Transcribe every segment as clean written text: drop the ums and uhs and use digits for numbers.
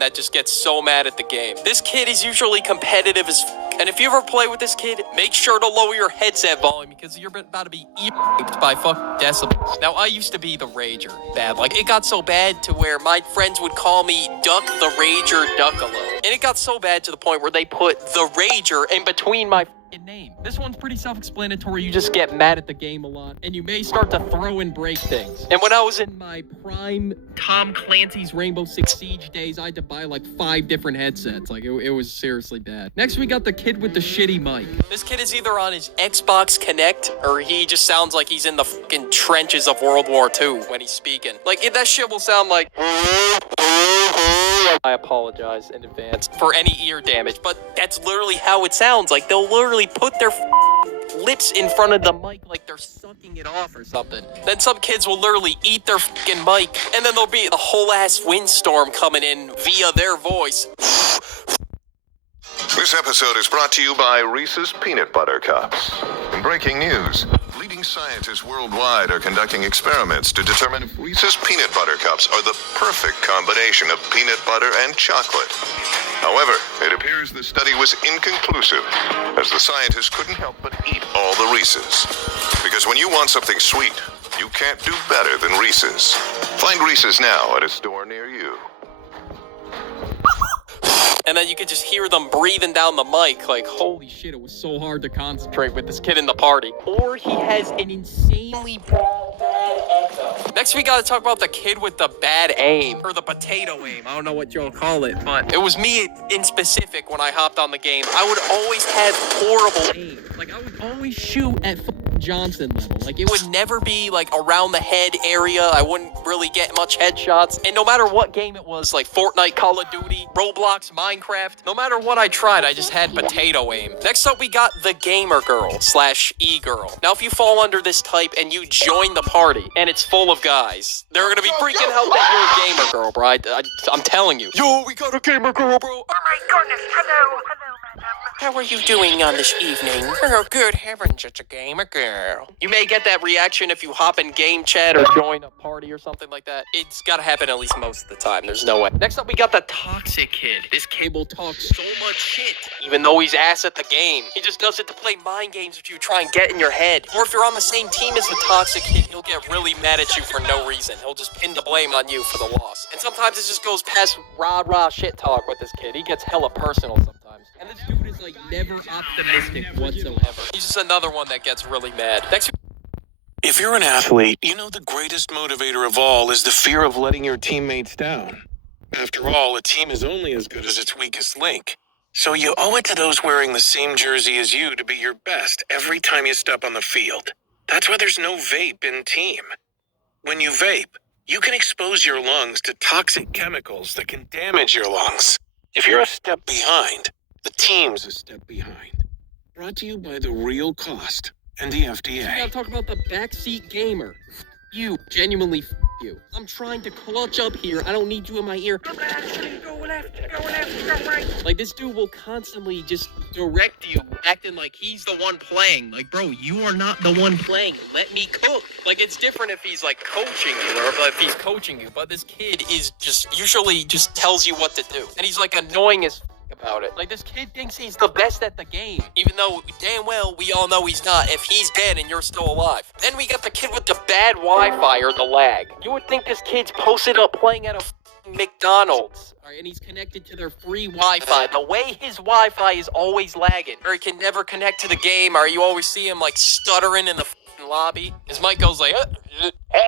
that just gets so mad at the game. This kid is usually competitive as and if you ever play with this kid, make sure to lower your headset volume because you're about to be raped by decibels. Now, I used to be the Rager. Bad. Like, it got so bad to where my friends would call me Duck the Rager Duckalo. And it got so bad to the point where they put the Rager in between my name. This one's pretty self-explanatory. You just get mad at the game a lot, and you may start to throw and break things. And when I was in my prime Tom Clancy's Rainbow Six Siege days, I had to buy like 5 different headsets. Like, it was seriously bad. Next, we got the kid with the shitty mic. This kid is either on his Xbox Connect, or he just sounds like he's in the fucking trenches of World War II when he's speaking. Like, that shit will sound like... I apologize in advance for any ear damage, but that's literally how it sounds. Like, they'll literally put their lips in front of the mic like they're sucking it off or something. Then some kids will literally eat their fucking mic, and then there'll be a whole ass windstorm coming in via their voice. This episode is brought to you by Reese's Peanut Butter Cups. In breaking news, leading scientists worldwide are conducting experiments to determine if Reese's Peanut Butter Cups are the perfect combination of peanut butter and chocolate. However, it appears the study was inconclusive, as the scientists couldn't help but eat all the Reese's. Because when you want something sweet, you can't do better than Reese's. Find Reese's now at a store near you. And then you could just hear them breathing down the mic. Like, holy shit, it was so hard to concentrate with this kid in the party. Or he has an insanely bad echo. Next, we gotta talk about the kid with the bad aim. Or the potato aim. I don't know what y'all call it. But it was me in specific when I hopped on the game. I would always have horrible aim. Like, I would always shoot at Johnson level. Like, it would never be like around the head area. I wouldn't really get much headshots. And no matter what game it was, like Fortnite, Call of Duty, Roblox, Minecraft, no matter what I tried, I just had potato aim. Next up, we got the gamer girl / e-girl. Now, if you fall under this type and you join the party and it's full of guys, they're gonna be freaking out that you're a gamer girl, bro. I'm telling you. Yo, we got a gamer girl, bro. Oh my goodness, hello, madam. How are you doing on this evening? Oh, good heavens, it's a gamer girl. You may get that reaction if you hop in game chat or join a party or something like that. It's gotta happen at least most of the time. There's no way. Next up, we got the toxic kid. This kid will talk so much shit, even though he's ass at the game. He just does it to play mind games with you, try and get in your head. Or if you're on the same team as the toxic kid, he'll get really mad at you for no reason. He'll just pin the blame on you for the loss. And sometimes it just goes past rah-rah shit talk with this kid. He gets hella personal sometimes. And this dude is like never optimistic whatsoever. He's just another one that gets really mad. Next. If you're an athlete, you know the greatest motivator of all is the fear of letting your teammates down. After all, a team is only as good as its weakest link. So you owe it to those wearing the same jersey as you to be your best every time you step on the field. That's why there's no vape in team. When you vape, you can expose your lungs to toxic chemicals that can damage your lungs. If you're a step behind, the team's a step behind. Brought to you by The Real Cost and the FDA. We gotta talk about the backseat gamer. You, genuinely you. I'm trying to clutch up here. I don't need you in my ear. Go left, go right. Like, this dude will constantly just direct you, acting like he's the one playing. Like, bro, you are not the one playing. Let me cook. Like, it's different if he's, like, coaching you or if he's coaching you. But this kid is just usually just tells you what to do. And he's, like, annoying as about it. Like, this kid thinks he's the best at the game, even though damn well we all know he's not if he's dead and you're still alive. Then we got the kid with the bad Wi-Fi or the lag. You would think this kid's posted up playing at a McDonald's. Alright, and he's connected to their free Wi-Fi. The way his Wi-Fi is always lagging, or he can never connect to the game, or you always see him like stuttering in the lobby. His mic goes like, hey,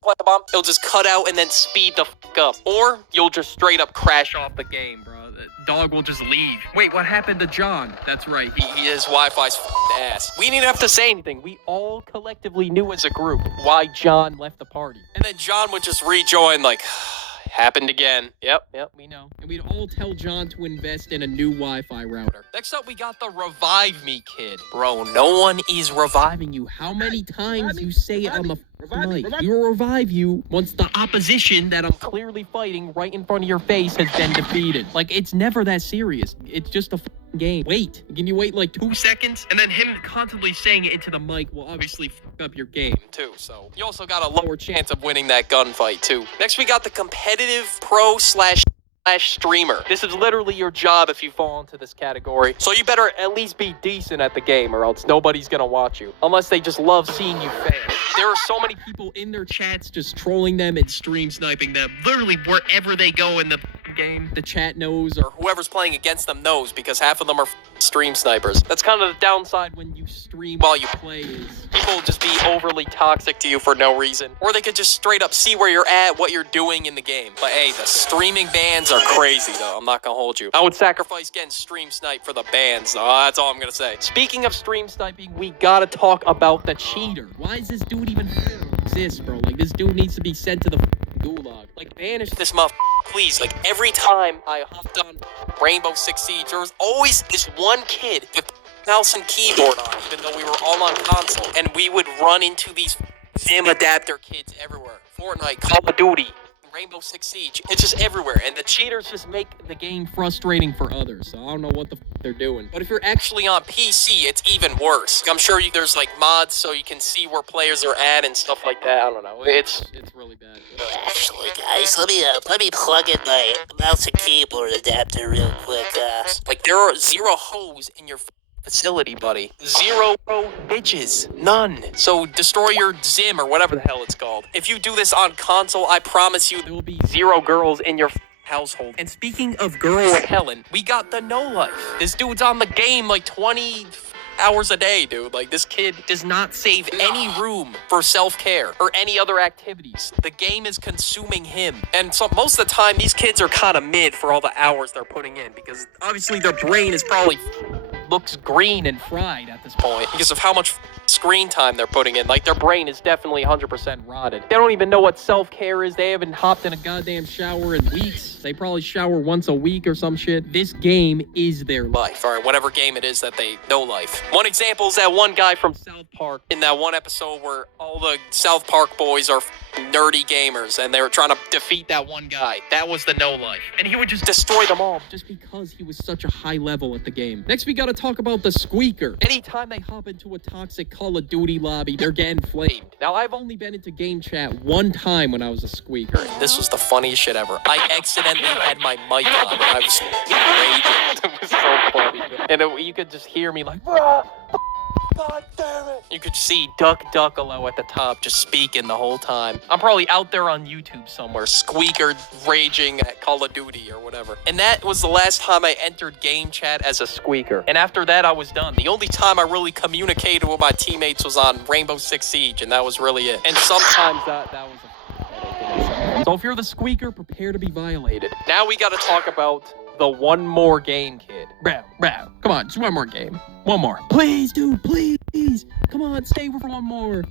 what the bomb? He'll just cut out and then speed the up. Or you'll just straight up crash off the game, bro. The dog will just leave. Wait, what happened to John? That's right, his Wi-Fi's ass. We didn't have to say anything. We all collectively knew as a group why John left the party. And then John would just rejoin like... Happened again. Yep, we know. And we'd all tell John to invest in a new Wi-Fi router. Next up, we got the Revive Me kid. Bro, no one is reviving you. How many times you say it on the mic? We will revive you once the opposition that I'm clearly fighting right in front of your face has been defeated. Like, it's never that serious. It's just a game. Wait. Can you wait like 2 seconds? And then him constantly saying it into the mic will obviously up your game too. So you also got a lower chance of winning that gunfight too. Next, we got the competitive pro / streamer. This is literally your job if you fall into this category. So you better at least be decent at the game or else nobody's gonna watch you. Unless they just love seeing you fail. There are so many people in their chats just trolling them and stream sniping them. Literally wherever they go in the game, the chat knows or whoever's playing against them knows because half of them are stream snipers. That's kind of the downside when you stream while you play is people just be overly toxic to you for no reason. Or they could just straight up see where you're at, what you're doing in the game. But hey, the streaming bans are crazy though. I'm not gonna hold you. I would sacrifice getting stream sniped for the bans though. That's all I'm gonna say. Speaking of stream sniping, we gotta talk about the cheater. Why is this dude even exist, bro? Like, this dude needs to be sent to the gulag. Like, banish this motherfucker, please. Like, every time I hopped on Rainbow Six Siege, there was always this one kid with mouse and keyboard on, even though we were all on console. And we would run into these Zim adapter kids everywhere. Fortnite, Call of Duty, Rainbow Six Siege. It's just everywhere. And the cheaters just make the game frustrating for others. So I don't know what the they're doing. But if you're actually on PC, it's even worse. I'm sure there's like mods so you can see where players are at and stuff like that. I don't know. It's really bad. Actually, guys, let me plug in my mouse and keyboard adapter real quick. Like, there are 0 hoes in your facility, buddy. 0 bitches. None. So destroy your Zim or whatever the hell it's called. If you do this on console, I promise you there will be 0 girls in your household. And speaking of girl Helen, we got the no life. This dude's on the game like 20 hours a day, dude. Like, this kid does not save any room for self-care or any other activities. The game is consuming him. And so most of the time, these kids are kind of mid for all the hours they're putting in because obviously their brain is probably looks green and fried at this point because of how much screen time they're putting in. Like, their brain is definitely 100% rotted. They don't even know what self-care is. They haven't hopped in a goddamn shower in weeks. They probably shower once a week or some shit. This game is their life, or whatever game it is that they know life. One example is that one guy from South Park in that one episode where all the South Park boys are nerdy gamers and they were trying to defeat that one guy. That was the no life. And he would just destroy them all just because he was such a high level at the game. Next, we gotta talk about the Squeaker. Anytime they hop into a toxic Call of Duty lobby, they're getting flamed. Now, I've only been into game chat one time when I was a Squeaker. This was the funniest shit ever. I accidentally had my mic on and I was raging. It was so funny. And you could just hear me like, "Ah, God damn it." You could see Duck Duckalo at the top just speaking the whole time. I'm probably out there on YouTube somewhere, Squeaker raging at Call of Duty or whatever. And that was the last time I entered game chat as a Squeaker. And after that, I was done. The only time I really communicated with my teammates was on Rainbow Six Siege, and that was really it. And sometimes that was a so if you're the Squeaker, prepare to be violated. Now we gotta talk about the one more game kid. Bro, come on, just one more game. One more. Please, dude, please. Come on, stay for one more.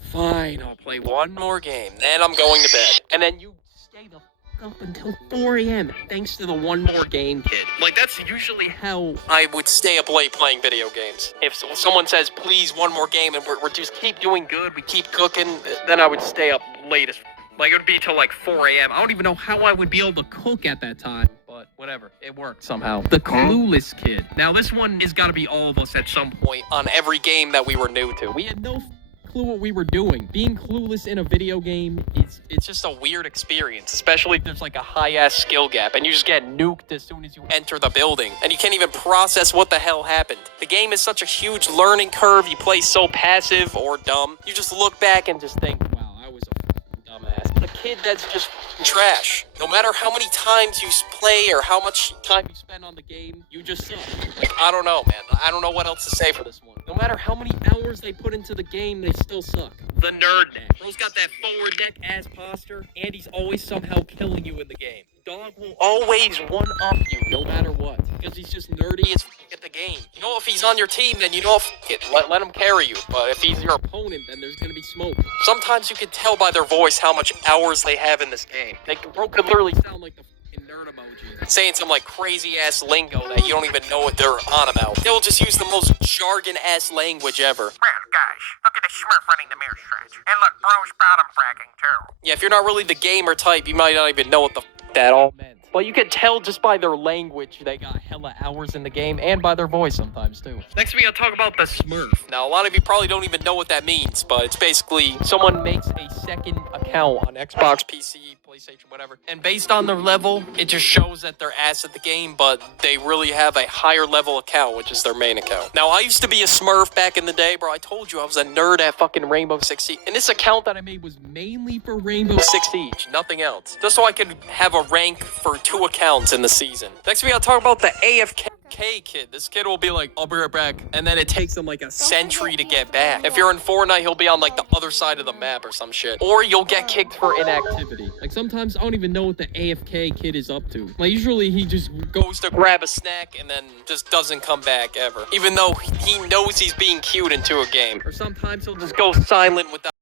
Fine, I'll play one more game. Then I'm going to bed. And then you stay the fuck up until 4 a.m. thanks to the one more game kid. Like, that's usually how I would stay up late playing video games. If someone says, please, one more game, and we're just keep doing good, we keep cooking, then I would stay up late as like, it would be till like 4 a.m. I don't even know how I would be able to cook at that time, but whatever. It worked somehow. The Clueless Kid. Now, this one has got to be all of us at some point on every game that we were new to. We had no clue what we were doing. Being clueless in a video game, it's just a weird experience, especially if there's like a high-ass skill gap and you just get nuked as soon as you enter the building and you can't even process what the hell happened. The game is such a huge learning curve. You play so passive or dumb. You just look back and just think, wow, I was a dumbass. The kid that's just trash. No matter how many times you play or how much time you spend on the game, you just suck. Like, I don't know, man. I don't know what else to say for this one. No matter how many hours they put into the game, they still suck. The nerd neck. Bro's got that forward neck ass posture, and he's always somehow killing you in the game. Dog will always one-up you, no matter what, because he's just nerdy as f*** at the game. You know, if he's on your team, then you know, f*** it. Let him carry you. But if he's your opponent, then there's gonna be smoke. Sometimes you can tell by their voice how much hours they have in this game. Bro could literally sound like the f***ing nerd emoji, saying some like crazy-ass lingo that you don't even know what they're on about. They'll just use the most jargon-ass language ever. Well, guys, look at the Smurf running the mirror stretch. And look, bro's bottom fracking, too. Yeah, if you're not really the gamer type, you might not even know what the f*** that all meant. But you can tell just by their language they got hella hours in the game, and by their voice sometimes too. Next we gotta talk about the Smurf. Now a lot of you probably don't even know what that means, but it's basically someone makes a second account on Xbox, PC, PlayStation, whatever, and based on their level, it just shows that they're ass at the game, but they really have a higher level account, which is their main account. Now I used to be a Smurf back in the day, bro. I told you I was a nerd at fucking Rainbow Six Siege, and this account that I made was mainly for Rainbow Six Siege, nothing else. Just so I could have a rank for 2 accounts in the season. Next we gotta talk about the AFK kid. This kid will be like, I'll be right back, and then it takes him like a century to get back. If you're in Fortnite, he'll be on like the other side of the map or some shit. Or you'll get kicked for inactivity. Like sometimes I don't even know what the AFK kid is up to. Like usually he just goes to grab a snack and then just doesn't come back ever. Even though he knows he's being cued into a game. Or sometimes he'll just go silent without